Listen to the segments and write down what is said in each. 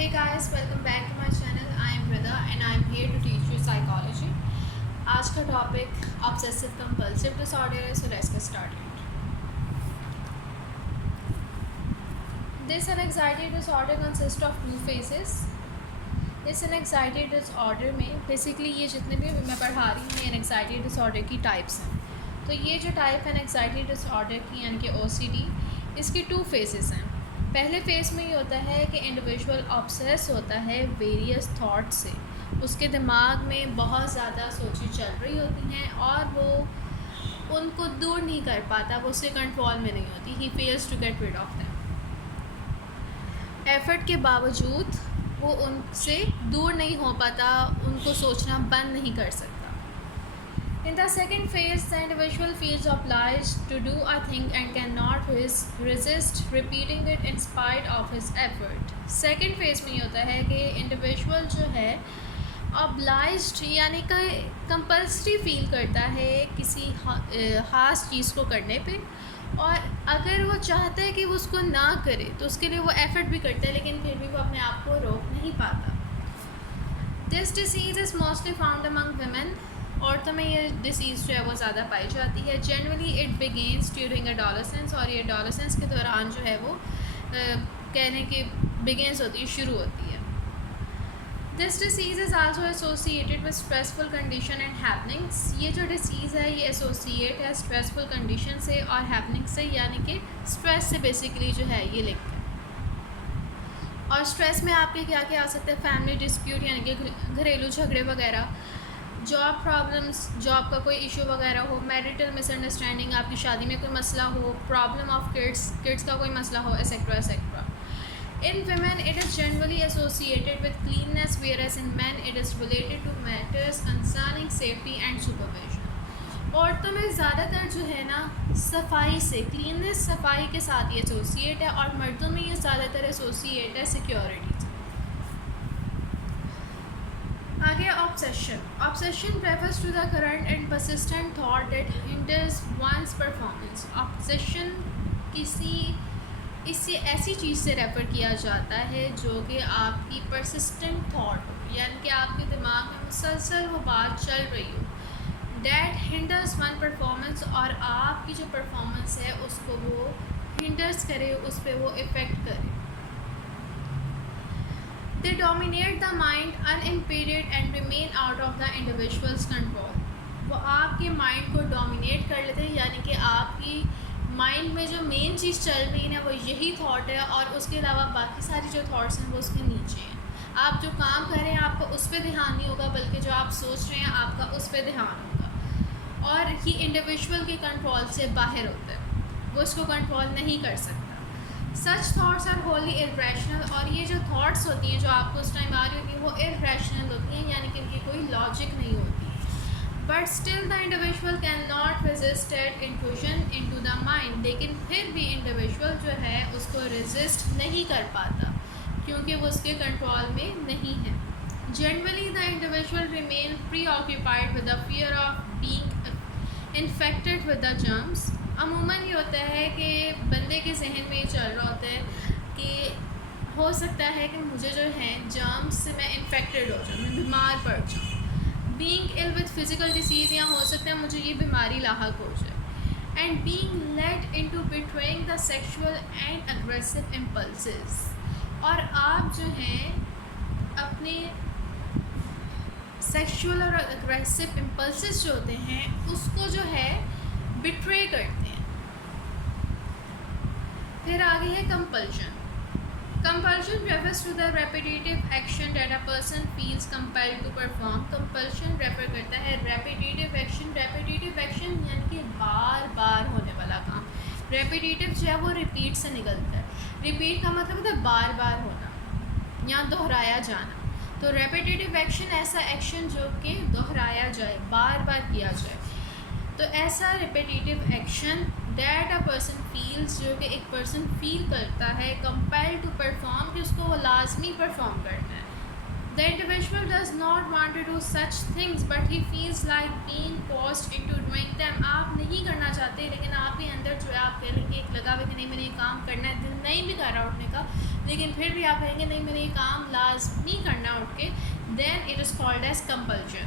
Hey guys, welcome back to my channel. I am Rida and I am here to teach you psychology. आज का topic obsessive compulsive disorder है, so let's get started. This anxiety disorder consists of two phases. इस anxiety disorder में basically ये जितने भी मैं पढ़ा रही हूँ ये anxiety disorder की टाइप्स हैं. तो ये जो टाइप है anxiety disorder की यानी कि OCD, इसकी टू फेजेस हैं. पहले फ़ेज़ में ये होता है कि इंडिविजुअल ऑब्सेस होता है वेरियस थॉट से. उसके दिमाग में बहुत ज़्यादा सोचें चल रही होती हैं और वो उनको दूर नहीं कर पाता, वो उसके कंट्रोल में नहीं होती. He fails to get rid of them. Effort के बावजूद वो उनसे दूर नहीं हो पाता, उनको सोचना बंद नहीं कर सकता. In the second phase, the individual feels obliged to do a thing and cannot resist repeating it in spite of his effort. Second phase में ये होता है कि individual जो है obliged यानी कि compulsory feel करता है किसी ख़ास चीज़ को करने पे, और अगर वो चाहता है कि वो उसको ना करे तो उसके लिए वो एफ़र्ट भी करता है, लेकिन फिर भी वो अपने आप को रोक नहीं पाता. This disease is mostly found among women. औरतों में ये डिसीज़ जो है वो ज़्यादा पाई जाती है. Generally it begins during adolescence, और ये एडोलेसेंस के दौरान जो है वो कहने के बिगेंस होती है, शुरू होती है. This disease is also associated with stressful condition and happenings. ये जो डिसीज़ है ये एसोसिएट है स्ट्रेसफुल कंडीशन से और हैपनिंग से, यानी कि स्ट्रेस से बेसिकली जो है ये लिंक है. और स्ट्रेस में आपके क्या क्या आ सकते हैं? फैमिली डिस्प्यूट यानी कि घरेलू झगड़े वगैरह, जॉब प्रॉब्लम्स, जॉब का कोई इशू वगैरह हो, मैरिटल मिसअंडरस्टैंडिंग, आपकी शादी में कोई मसला हो, प्रॉब्लम ऑफ किड्स का कोई मसला हो, etcetera etcetera. In women it is generally associated with cleanness, whereas in men it is related to matters concerning safety and supervision. औरतों में ज़्यादातर जो है ना सफाई से, क्लीननेस सफाई के साथ ये एसोसिएट है, और मर्दों में ये ज़्यादातर एसोसिएट है सिक्योरिटी. आगे obsession. Obsession refers to the current and persistent thought that hinders one's performance. Obsession इससे ऐसी चीज़ से रेफ़र किया जाता है जो कि आपकी परसिस्टेंट थॉट हो, यानी कि आपके दिमाग में मुसलसल वो बात चल रही हो, दैट हिंडर्स वन परफॉर्मेंस, और आपकी जो परफॉर्मेंस है उसको वो हिंडर्स करे, उस पर वो इफ़ेक्ट करे. They dominate the mind unimpeded and remain out of the individual's control. वो आपके माइंड को डोमिनेट कर लेते हैं, यानी कि आपकी माइंड में जो मेन चीज़ चल रही है वो यही थॉट है, और उसके अलावा बाकी सारी जो थॉट्स हैं वो उसके नीचे हैं. आप जो काम कर रहे हैं आपका उस पर ध्यान नहीं होगा, बल्कि जो आप सोच रहे हैं आपका उस पर ध्यान होगा, और ये इंडिविजुअल के कंट्रोल से बाहर होता है, वो इसको कंट्रोल नहीं कर सकता. सच थाट्स आर होली इरेशनल. और ये जो थाट्स होती हैं जो आपको उस टाइम आ रही होती हैं वो इरेशनल होती हैं, यानी कि इनकी कोई लॉजिक नहीं होती. But still the individual can not resist that intrusion into the mind. लेकिन फिर भी इंडिविजुअल जो है उसको रेजिस्ट नहीं कर पाता, क्योंकि वो उसके कंट्रोल में नहीं है. Generally the individual remain pre occupied with the fear of being infected with the germs. अमूमन ये होता है कि बंदे के जहन में ये चल रहा होता है कि हो सकता है कि मुझे जो है जर्म्स से मैं इन्फेक्टेड हो जाऊँ, मैं बीमार पड़ जाऊँ. Being ill with physical disease, या हो सकता है मुझे ये बीमारी लाहक हो जाए. And being led into betraying the sexual and aggressive impulses. और आप जो हैं अपने सेक्शुअल और अग्रेसिव इम्पल्सेस जो होते हैं उसको जो है बिट्रे करते हैं. फिर आगे है compulsion. Compulsion refers to the repetitive action that a person feels compelled to perform. Compulsion refer करता है रेपिटेटिव एक्शन. रेपिटेटिव एक्शन यानी कि बार बार होने वाला काम. रेपिटेटिव जो है वो रिपीट से निकलता है. रिपीट का मतलब होता है बार बार होना या दोहराया जाना. तो रेपिटेटिव एक्शन ऐसा एक्शन जो कि दोहराया जाए, बार बार किया जाए. तो ऐसा repetitive action that a person feels, जो कि एक पर्सन फील करता है, कंपेल्ड टू परफॉर्म, कि उसको वो लाजमी परफॉर्म करना है. The individual does not want to do such things but he feels like being forced into doing them. आप नहीं करना चाहते लेकिन आपके अंदर जो है आप कहेंगे एक लगा हुआ कि नहीं मैंने ये काम करना है, दिल नहीं भी कर रहा उठने का, लेकिन फिर भी आप कहेंगे नहीं मैंने ये काम लाजमी करना उठ के, then it is called as compulsion.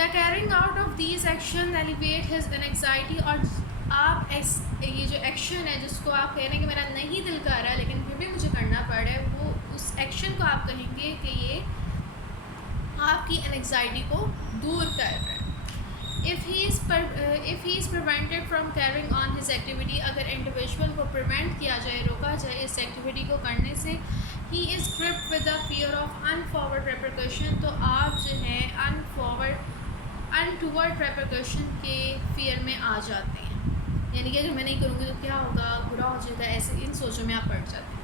The carrying out of these actions elevate his anxiety. और आप ये जो एक्शन है जिसको आप कह रहे हैं कि मेरा नहीं दिल कर रहा है लेकिन फिर भी मुझे करना पड़ रहा है, वो उस एक्शन को आप कहेंगे कि ये आपकी एंग्जाइटी को दूर कर रहा है. If he is prevented from carrying on his activity, अगर इंडिविजुअल को प्रिवेंट किया जाए, रोका जाए इस एक्टिविटी को करने से, he is gripped with the fear of untoward repercussion, तो आप जो है अनटूवर्ड रेपरकशन के फियर में आ जाते हैं. यानी कि अगर मैं नहीं करूँगी तो क्या होगा, बुरा हो जाएगा, ऐसे इन सोचों में आप पड़ जाते हैं.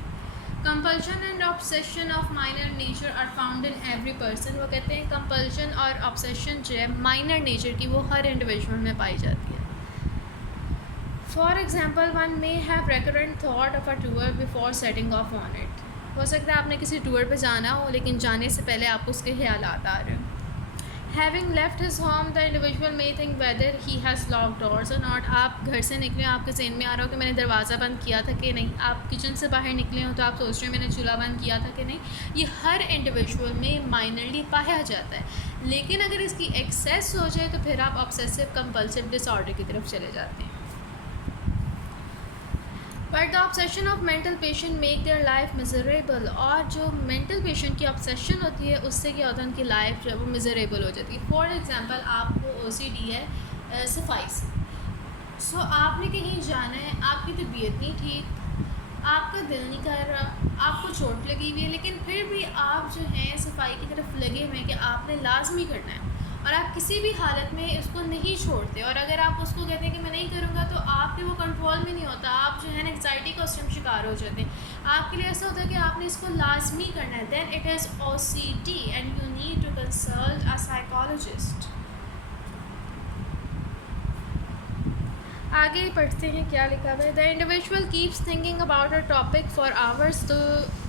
Compulsion and obsession of minor nature are found in every person. वो कहते हैं कंपल्शन और ऑब्सेशन जो है माइनर नेचर की वो हर इंडिविजुअल में पाई जाती है. For example, one may have recurrent thought of a tour before setting of on it. हो सकता है आपने किसी टूर पे जाना हो लेकिन जाने से पहले आपको उसके ख्यालात आ रहे हो. Having left his home, the individual may think whether he has locked doors or not. आप घर से निकले, आपके ज़हन में आ रहा हो कि मैंने दरवाज़ा बंद किया था कि नहीं. आप किचन से बाहर निकले हो तो आप सोच रहे हो मैंने चूल्हा बंद किया था कि नहीं. ये हर इंडिविजुअल में माइनरली पाया जाता है, लेकिन अगर इसकी एक्सेस हो जाए तो फिर आप ऑब्सेसिव कंपल्सिव डिसऑर्डर की तरफ चले जाते हैं. But the obsession of mental patient make their life miserable. और जो मेंटल पेशेंट की ऑब्सेशन होती है उससे क्या होता है, उनकी लाइफ जो है वो मिजरेबल हो जाती है. फॉर एग्जांपल, आपको OCD है सफाई से. सो आपने कहीं जाना है, आपकी तबीयत नहीं ठीक, आपका दिल नहीं कर रहा, आपको चोट लगी हुई है, लेकिन फिर भी आप जो है सफाई की तरफ लगे हुए हैं कि आपने लाजमी करना है और आप किसी भी हालत में उसको नहीं छोड़ते. और अगर आप उसको कहते हैं कि मैं नहीं करूँगा तो आपके वो कंट्रोल में नहीं होता, आप जो है ना एंग्जाइटी का उसमें शिकार हो जाते हैं. आपके लिए ऐसा होता है कि आपने इसको लाजमी करना है. Then it is OCD and you need to consult a psychologist. आगे पढ़ते हैं क्या लिखा हुआ है. The individual keeps thinking about a topic for hours. तो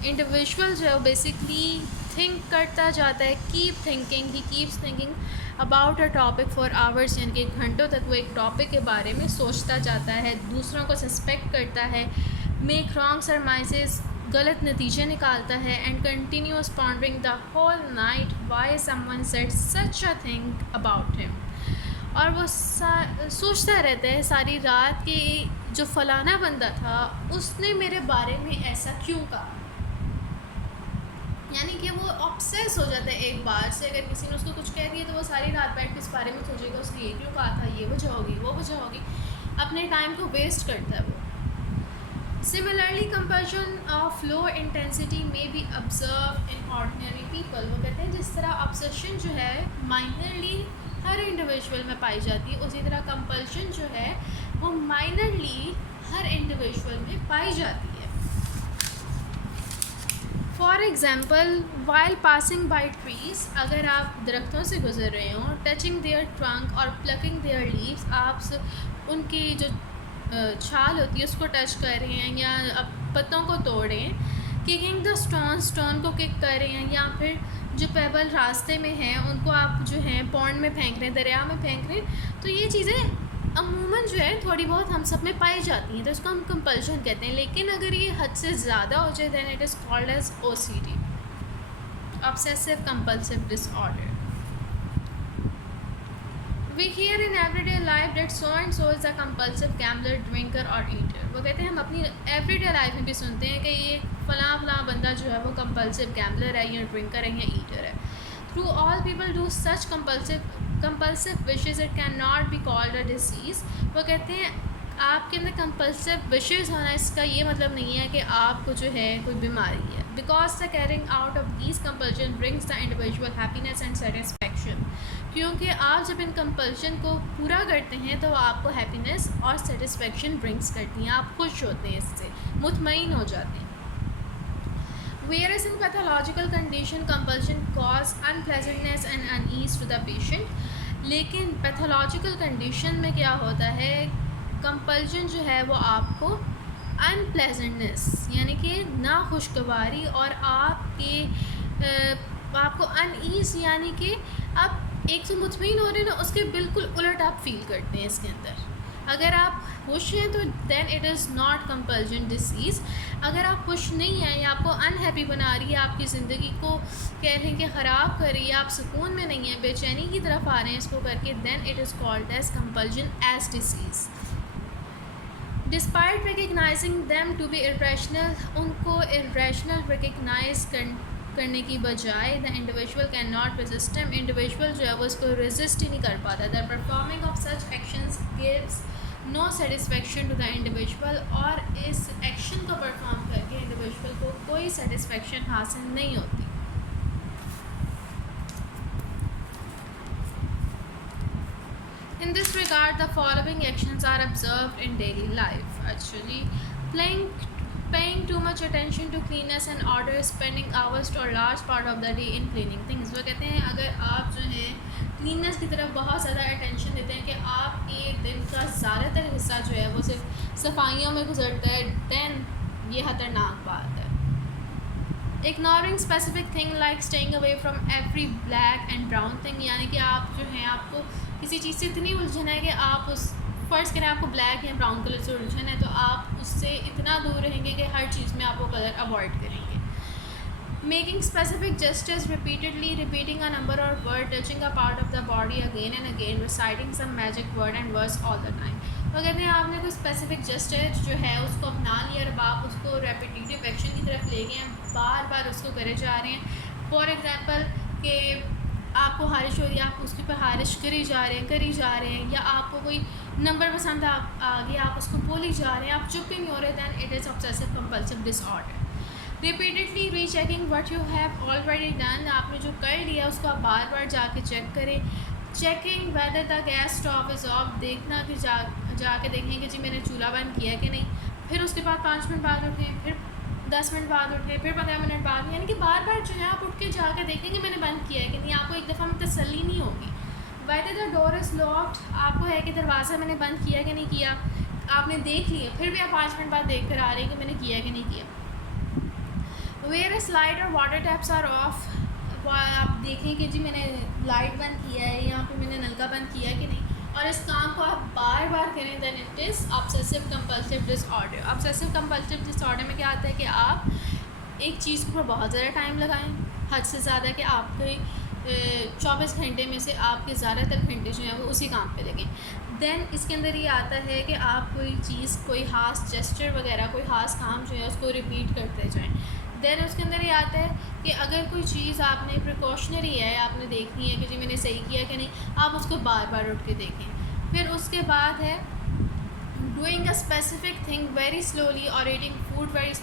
इंडिविजुअल जो है बेसिकली थिंक करता जाता है, keep thinking, he keeps thinking about a topic for hours, यानी कि घंटों तक वो एक टॉपिक के बारे में सोचता जाता है, दूसरों को सस्पेक्ट करता है, मेक रॉन्ग सरमाइजेस, गलत नतीजे निकालता है, and continues pondering the whole night why someone said such a thing about him. और वो सोचता रहता है सारी रात कि जो फलाना बंदा था उसने मेरे बारे में ऐसा क्यों कहा. यानी कि वो ऑब्सेस हो जाता है एक बार से. अगर किसी ने उसको कुछ कह दिया तो वो सारी रात बैठ के इस बारे में सोचेगा उसने ये क्यों कहा था, ये वजह होगी, वो वजह होगी, अपने टाइम को वेस्ट करता है वो. Similarly compulsion of low intensity में be observe in ordinary people. वो कहते हैं जिस तरह ऑब्सेशन जो है माइनरली हर इंडिविजुअल में पाई जाती है, उसी तरह कंपल्शन जो है वो माइनरली हर इंडिविजुअल में पाई जाती है. For example, while passing by trees, अगर आप दरख्तों से गुजर रहे हो, टचिंग देयर ट्रंक और प्लकिंग देयर लीव्स, आप उनकी जो छाल होती है उसको टच कर रहे हैं या पत्तों को तोड़ रहे हैं, किकिंग द स्टोन को किक कर रहे हैं, या फिर जो पेबल रास्ते में हैं उनको आप जो है पॉन्ड में फेंक रहे हैं, दरिया में फेंक रहे हैं. तो ये चीज़ें अमूमन जो है थोड़ी बहुत हम सब में पाई जाती हैं, तो इसको हम कंपल्शन कहते हैं. लेकिन अगर ये हद से ज़्यादा हो जाए then it is called as OCD, obsessive compulsive disorder. We hear in everyday life that so and so is a compulsive gambler, drinker और ईटर. वो कहते हैं हम अपनी एवरीडे लाइफ में भी सुनते हैं कि ये फलां बंदा जो है वो कंपल्सिव गैम्बलर है या ड्रिंकर है या ईटर है. Through all people do such compulsive wishes, it can not be called a disease. वो कहते हैं आपके अंदर कंपल्सिव विशेज़ होना इसका ये मतलब नहीं है कि आपको जो है कोई बीमारी है. Because the carrying out of these compulsion brings the individual happiness and satisfaction. क्योंकि आप जब इन कंपल्शन को पूरा करते हैं तो आपको हैप्पीनेस और सेटिस्फैक्शन ब्रिंग्स करती हैं, आप खुश होते हैं, इससे मुतमईन हो जाते हैं. Whereas in pathological condition, compulsion cause unpleasantness and unease to the patient. लेकिन पैथोलॉजिकल कंडीशन में क्या होता है, कंपल्शन जो है वो आपको अनप्लेजेंटनेस यानी कि नाखुशगवारी और आपको अनईज यानी कि आप एक तो मुतमईन हो रहे हैं ना, उसके बिल्कुल उलट आप फील करते हैं इसके अंदर। अगर आप खुश हैं तो then it is not compulsion disease. अगर आप खुश नहीं हैं या आपको अनहैप्पी बना रही है, आपकी ज़िंदगी को कह लें कि ख़राब कर रही है, आप सुकून में नहीं हैं, बेचैनी की तरफ आ रहे हैं इसको करके, then it is called as compulsion as disease. Despite recognizing them to be irrational, उनको इरेशनल रिकग्नाइज करने की बजाय the individual can not resist him, individual जो है वो इसको रेजिस्ट ही नहीं कर पाता। The performing of such actions gives no satisfaction to the individual, और इस एक्शन को परफॉर्म करके इंडिविजुअल को कोई सेटिस्फेक्शन हासिल नहीं होती। In this regard, the following actions are observed in daily life. Actually, paying too much attention to cleanliness and order, spending hours to a large part of the day in cleaning things. वो कहते हैं अगर आप जो है cleanness की तरफ बहुत ज़्यादा अटेंशन देते हैं कि आपके दिन का ज़्यादातर हिस्सा जो है वो सिर्फ सफाइयों में गुजरता है, दैन ये खतरनाक बात है। Ignoring specific thing like staying away from every black and brown thing, यानी कि आप जो हैं आपको किसी चीज़ से इतनी उलझन है कि आप उस फ़र्ज़ करें आपको ब्लैक या ब्राउन कलर से उलझन है, तो आप उससे इतना दूर रहेंगे कि हर चीज़ में आप वो कलर अवॉइड करेंगे। Making specific gestures repeatedly, repeating a number और word, touching a part of the body again and again, reciting some magic word and words all the time. तो कहते हैं आपने कोई स्पेसिफिक जेस्चर जो है उसको अपना लिया और आप उसको रेपिटेटिव एक्शन की तरफ ले गए हैं, बार बार उसको करे जा रहे हैं। फॉर एग्ज़ाम्पल कि आपको हारिश हो रही है, आप उसके ऊपर हारिश करी जा रहे हैं, या आपको कोई नंबर पसंद आ गया, आप उसको बोली जा रहे हैं, आप चुप ही नहीं हो रहे, then it is obsessive compulsive disorder. Repeatedly rechecking what you have already done, आपने जो कर लिया उसको आप बार बार जाके चेक करें। Checking whether the gas stove is of, देखना कि जाके देखें कि जी मैंने चूल्हा बंद किया कि नहीं। फिर उसके बाद 5 मिनट बाद उठें, फिर 10 मिनट बाद उठे, फिर 15 मिनट बाद, यानी कि बार बार जो है आप उठ के जाकर देखें कि मैंने बंद किया है कि नहीं। आपको एक दफ़ा में तसल्ली नहीं होगी। Whether the door is locked, आपको है कि दरवाज़ा मैंने बंद किया कि नहीं किया, आपने देख लिया, फिर भी आप 5 मिनट बाद देख कर आ रहे हैं कि मैंने किया कि नहीं किया। वेयर इज़ लाइट और वाटर टैप्स आर ऑफ, आप देखें कि जी मैंने लाइट बंद किया है या फिर मैंने नलका बंद किया है कि नहीं, और इस काम को आप बार बार करें, then it is obsessive compulsive disorder. Obsessive compulsive disorder में क्या आता है कि आप एक चीज़ के ऊपर बहुत ज़्यादा टाइम लगाएं, हद से ज़्यादा, कि आपके 24 घंटे में से आपके ज़्यादातर घंटे जो हैं वो उसी काम पे लगें। दैन इसके अंदर ये आता है कि आप कोई चीज़, कोई ख़ास जेस्चर वगैरह, कोई ख़ास काम जो है उसको रिपीट करते जाएँ। दैन उसके अंदर ये आता है कि अगर कोई चीज़ आपने प्रिकॉशनरी है, आपने देखनी है कि जी मैंने सही किया कि नहीं, आप उसको बार बार उठ के देखें। फिर उसके बाद है doing a specific thing very slowly और eating food very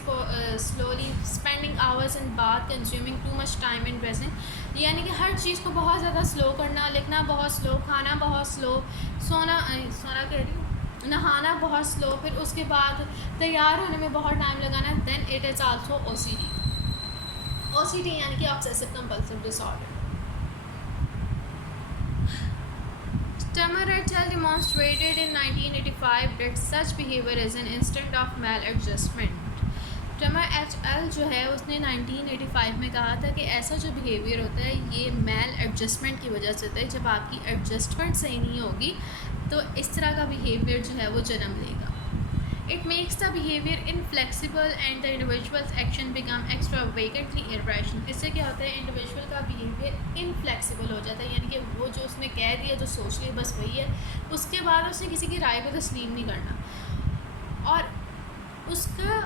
slowly, spending hours in bath, consuming too much time in dressing, यानी कि हर चीज़ को बहुत ज़्यादा स्लो करना, लिखना बहुत स्लो, खाना बहुत स्लो, सोना कह रही हूँ, नहाना बहुत स्लो, फिर उसके बाद तैयार होने में बहुत टाइम लगाना। Then it is also OCD यानी कि obsessive compulsive disorder. Tamar et al. Demonstrated in 1985 that such behavior is an instinct of maladjustment. Tamar et al. जो है उसने 1985 में कहा था कि ऐसा जो बिहेवियर होता है ये मैल एडजस्टमेंट की वजह से होता है। जब आपकी एडजस्टमेंट सही नहीं होगी तो इस तरह का बिहेवियर जो है वो जन्म लेगा। It makes the behavior inflexible and the individual's action become extravagantly irrational. इससे क्या होता है, इंडिविजुअल का बिहेवियर इनफ्लेक्सिबल हो जाता है, यानी कि वो जो उसने कह दिया, जो सोच लिया, बस वही है, उसके बाद उसने किसी की राय को तस्लीम नहीं करना, और उसका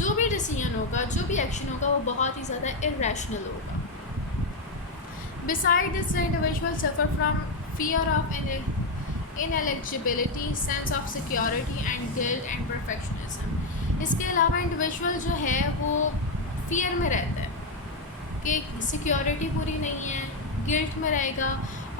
जो भी डिसीजन होगा, जो भी एक्शन होगा, वो बहुत ही ज़्यादा इरेशनल होगा। Besides this, the individual suffer from fear of ineligibility, sense of security and guilt and perfectionism. इसके अलावा इंडिविजुअल जो है वो फियर में रहता है कि सिक्योरिटी पूरी नहीं है, गिल्ट में रहेगा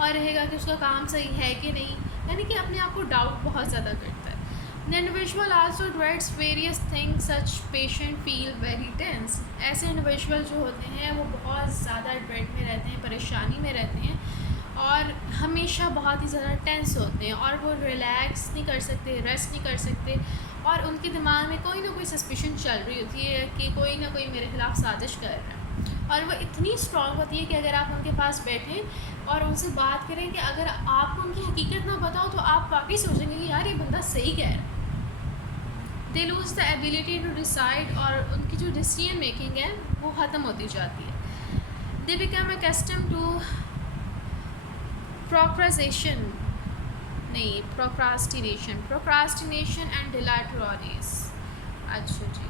और रहेगा कि उसका काम सही है कि नहीं, यानी कि अपने आप को डाउट बहुत ज़्यादा करता है। The individual also dreads various things such patient feel very tense. ऐसे इंडिविजुअल जो होते हैं वो बहुत ज़्यादा ड्रेड में रहते हैं, परेशानी में रहते हैं और हमेशा बहुत ही ज़्यादा टेंस होते हैं और वो रिलैक्स नहीं कर सकते, रेस्ट नहीं कर सकते और उनके दिमाग में कोई ना कोई सस्पिशन चल रही होती है कि कोई ना कोई मेरे खिलाफ साजिश कर रहा है, और वो इतनी स्ट्रॉन्ग होती है कि अगर आप उनके पास बैठें और उनसे बात करें कि अगर आपको उनकी हकीकत ना बताओ तो आप वाकई सोचेंगे कि यार ये बंदा सही कह रहा है। They lose the ability to decide, और उनकी जो डिसीजन मेकिंग है वो ख़त्म होती जाती है। They become accustomed to procrastination and dilatoriness. अच्छा जी।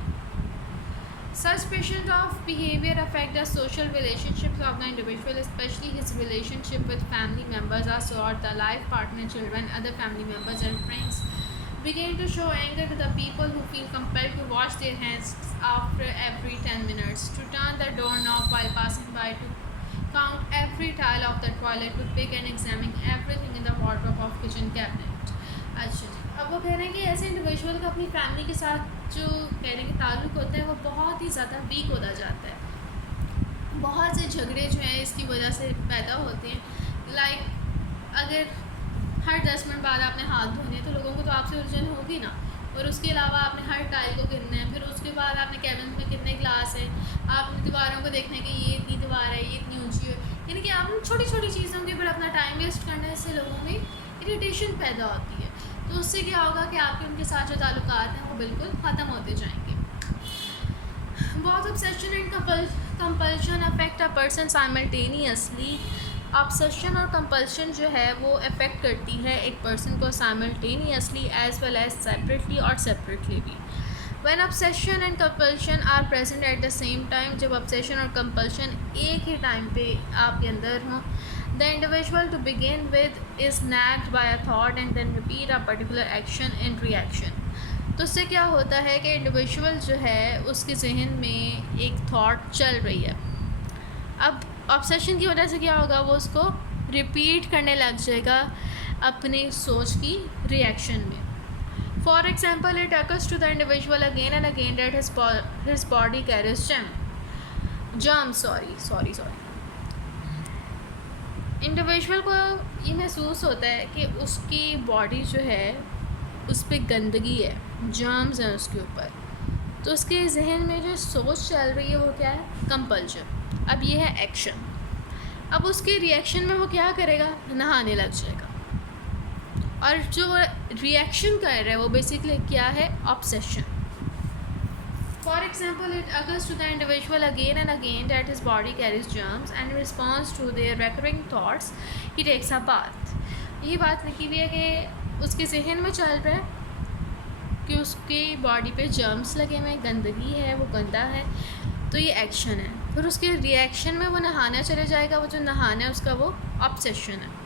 Such patterns of behavior affect the social relationships of the individual, especially his relationship with family members or sort, the life partner, children, other family members, and friends. Begin to show anger to the people who feel compelled to wash their hands after every 10 minutes, to turn the doorknob while passing by, to count every tile of the toilet, to pick and examine everything in the wardrobe of kitchen cabinet. अच्छा, अब वो कह रहे हैं कि ऐसे individual का अपनी फैमिली के साथ जो कह रहे हैं कि ताल्लुक़ होता है वो बहुत ही ज़्यादा वीक होता जाता है। बहुत से झगड़े जो हैं इसकी वजह से पैदा होते हैं। लाइक अगर हर 10 मिनट बाद आपने हाथ धोने हैं तो लोगों को तो आपसे उलझन होगी ना, और उसके अलावा आपने हर टाइल को गिनना है, फिर उसके बाद आपने कैबिनेट में कितने ग्लास हैं, आपने दीवारों को देखना है कि ये इतनी दीवार है, ये इतनी ऊंची है, यानी कि आपने छोटी छोटी चीज़ों के ऊपर अपना टाइम वेस्ट करने से लोगों में इरिटेशन पैदा होती है। तो उससे क्या होगा कि आपके उनके साथ जो ताल्लुकात हैं वो बिल्कुल ख़त्म होते जाएंगे। बहुत obsession and compulsion affect a person simultaneously. Obsession और कंपल्शन जो है वो अफेक्ट करती है एक पर्सन को simultaneously as well as separately, और सेपरेटली भी। When obsession and compulsion are present at the same time, जब ऑब्सेशन और कंपल्शन एक ही टाइम पे आपके अंदर हों, the individual to begin with is nagged by a thought and then repeat a particular action and reaction। तो उससे क्या होता है कि इंडिविजुअल जो है उसके जहन में एक थॉट चल रही है। अब ऑब्सेशन की वजह से क्या होगा, वो उसको रिपीट करने लग जाएगा अपनी सोच की रिएक्शन में। For example it occurs to the individual again and again that his body carries germs. Sorry individual को ये महसूस होता है कि उसकी बॉडी जो है उस पर गंदगी है, जर्म्स हैं उसके ऊपर, तो उसके जहन में जो सोच चल रही है वो क्या है, कंपल्शन। अब ये है एक्शन। अब उसके रिएक्शन में वो क्या करेगा, नहाने लग जाएगा, और जो रिएक्शन कर रहा है वो बेसिकली क्या है, obsession. For example, it occurs to the individual again and again that his body carries germs, and in response to their recurring thoughts, he takes a bath। ये बात लिखी हुई है कि उसके जहन में चल रहा है कि उसकी बॉडी पे जर्म्स लगे हुए हैं, गंदगी है, वो गंदा है, तो ये एक्शन है। फिर उसके रिएक्शन में वो नहाना चले जाएगा, वो जो नहाना है उसका वो ऑब्सेशन है।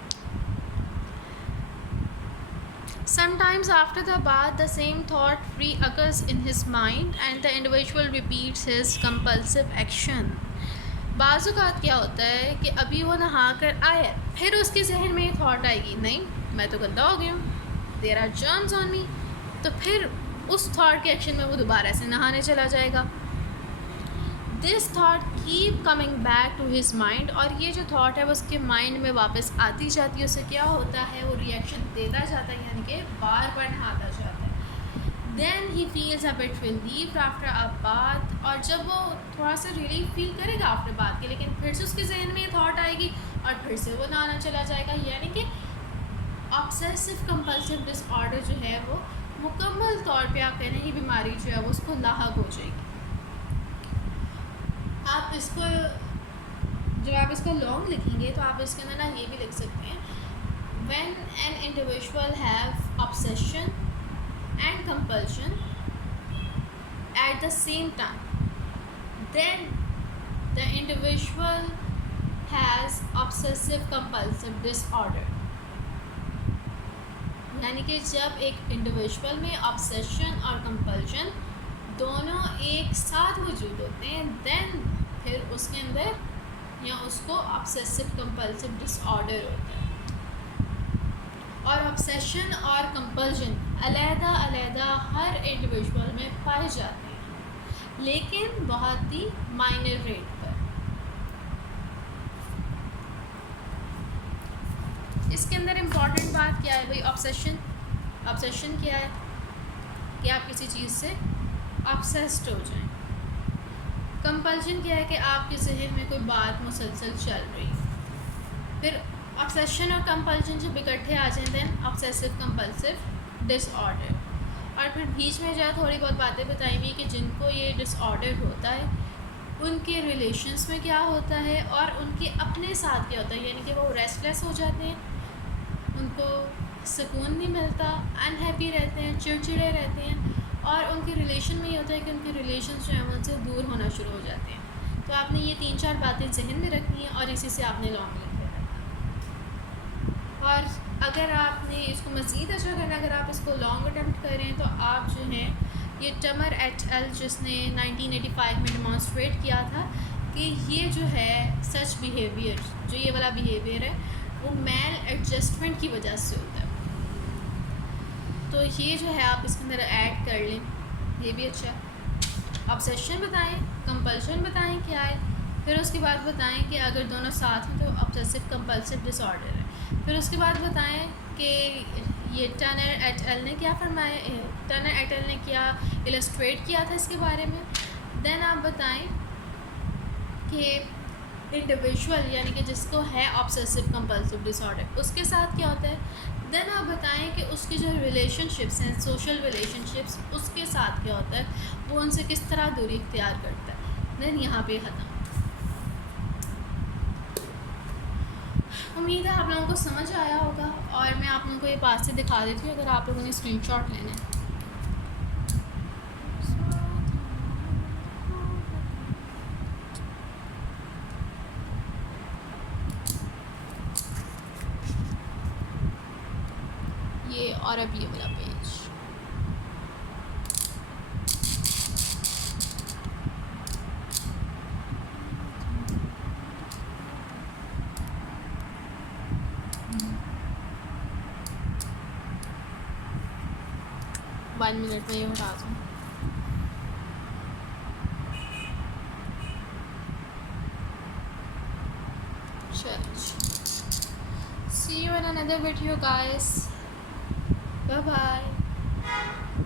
Sometimes after the bath, the same thought reoccurs in his mind and the individual repeats his compulsive action। बाज़ औक़ात क्या होता है कि अभी वो नहा कर आया, फिर उसके जहन में ये थॉट आएगी, नहीं मैं तो गंदा हो गया हूँ, there are germs on me, तो फिर उस थॉट के एक्शन में वो दोबारा से नहाने चला जाएगा। This thought keep coming back to his mind, और ये जो थाट है वो उसके माइंड में वापस आती जाती है। उससे क्या होता है, वो रिएक्शन देता जाता है, यानी कि बार बार नहाता जाता है। Then he feels a bit relieved after a bath, और जब वो थोड़ा सा रिलीफ फील करेगा आफ्टर बाथ के, लेकिन फिर से उसके जहन में ये थाट आएगी और फिर से वो नहाना चला जाएगा। यानी कि ऑब्सेसिव कंपल्सिव डिसऑर्डर जो है वो मुकम्मल तौर पे आप कहने की बीमारी जो है वो उसको लाहक हो जाएगी। आप इसको जब आप इसको लॉन्ग लिखेंगे तो आप इसके अंदर ना ये भी लिख सकते हैं, when an individual have obsession and compulsion at the same time, then the individual has obsessive compulsive disorder. यानी कि जब एक इंडिविजुअल में ऑब्सेशन और कंपल्शन दोनों एक साथ मौजूद होते हैं, देन फिर उसके अंदर या उसको ऑब्सेसिव कंपल्सिव डिसऑर्डर होता है। और ऑब्सेशन और कंपल्शन अलग-अलग हर इंडिविजुअल में पाए जाते हैं, लेकिन बहुत ही माइनर रेट पर। इसके अंदर इम्पॉर्टेंट बात क्या है भाई, ऑब्सेशन क्या है कि आप किसी चीज़ से ऑब्सेस्ड हो जाएं। कंपल्शन क्या है कि आपके जहन में कोई बात मुसलसल चल रही है। फिर ऑब्सेशन और कंपल्शन जब इकट्ठे आ जाते हैं ऑब्सेसिव कंपल्सिव डिसऑर्डर। और फिर बीच में जो है थोड़ी बहुत बातें बताई हुई कि जिनको ये डिसऑर्डर होता है उनके रिलेशंस में क्या होता है और उनके अपने साथ क्या होता है, यानी कि वो रेस्टलेस हो जाते हैं, उनको सुकून नहीं मिलता, अनहैप्पी रहते हैं, चिड़चिड़े रहते हैं, और उनके रिलेशन में ये होता है कि उनके रिलेशन जो हैं उनसे दूर होना शुरू हो जाते हैं। तो आपने ये 3-4 बातें जहन में रखनी है और इसी से आपने लॉन्ग लिख लेना। और अगर आपने इसको मज़ीद अच्छा करना, अगर आप इसको लॉन्ग अटैम्प्ट करें तो आप जो हैं ये टमर एट एल जिसने 1985 में डिमॉन्स्ट्रेट किया था कि ये जो है सच बिहेवियर, जो ये वाला बिहेवियर है वो मैल एडजस्टमेंट की वजह से होता है। तो ये जो है आप इसके अंदर ऐड कर लें, ये भी अच्छा है। ऑब्सेशन बताएं, कंपल्शन बताएं क्या है, फिर उसके बाद बताएं कि अगर दोनों साथ हैं तो ऑब्सेसिव कंपल्सिव डिसऑर्डर है। फिर उसके बाद बताएं कि ये टर्नर एट एल ने क्या फरमाया, टर्नर एट एल ने क्या इलस्ट्रेट किया था इसके बारे में। देन आप बताएं कि इंडिविजुअल यानी कि जिसको है ऑब्सेसिव कंपल्सिव डिसऑर्डर उसके साथ क्या होता है। देन आप बताएं कि उसकी जो रिलेशनशिप्स हैं, सोशल रिलेशनशिप्स, उसके साथ क्या होता है, वो उनसे किस तरह दूरी इख्तियार करता है। देन यहाँ पे ख़त्म। उम्मीद है आप लोगों को समझ आया होगा और मैं आप लोगों को ये पास से दिखा देती हूँ अगर आप लोगों ने स्क्रीनशॉट लेने हैं। ये और अब ये वाला पेज, वन मिनट में ये हटा दूँ। चलो, see you in another video guys, bye bye।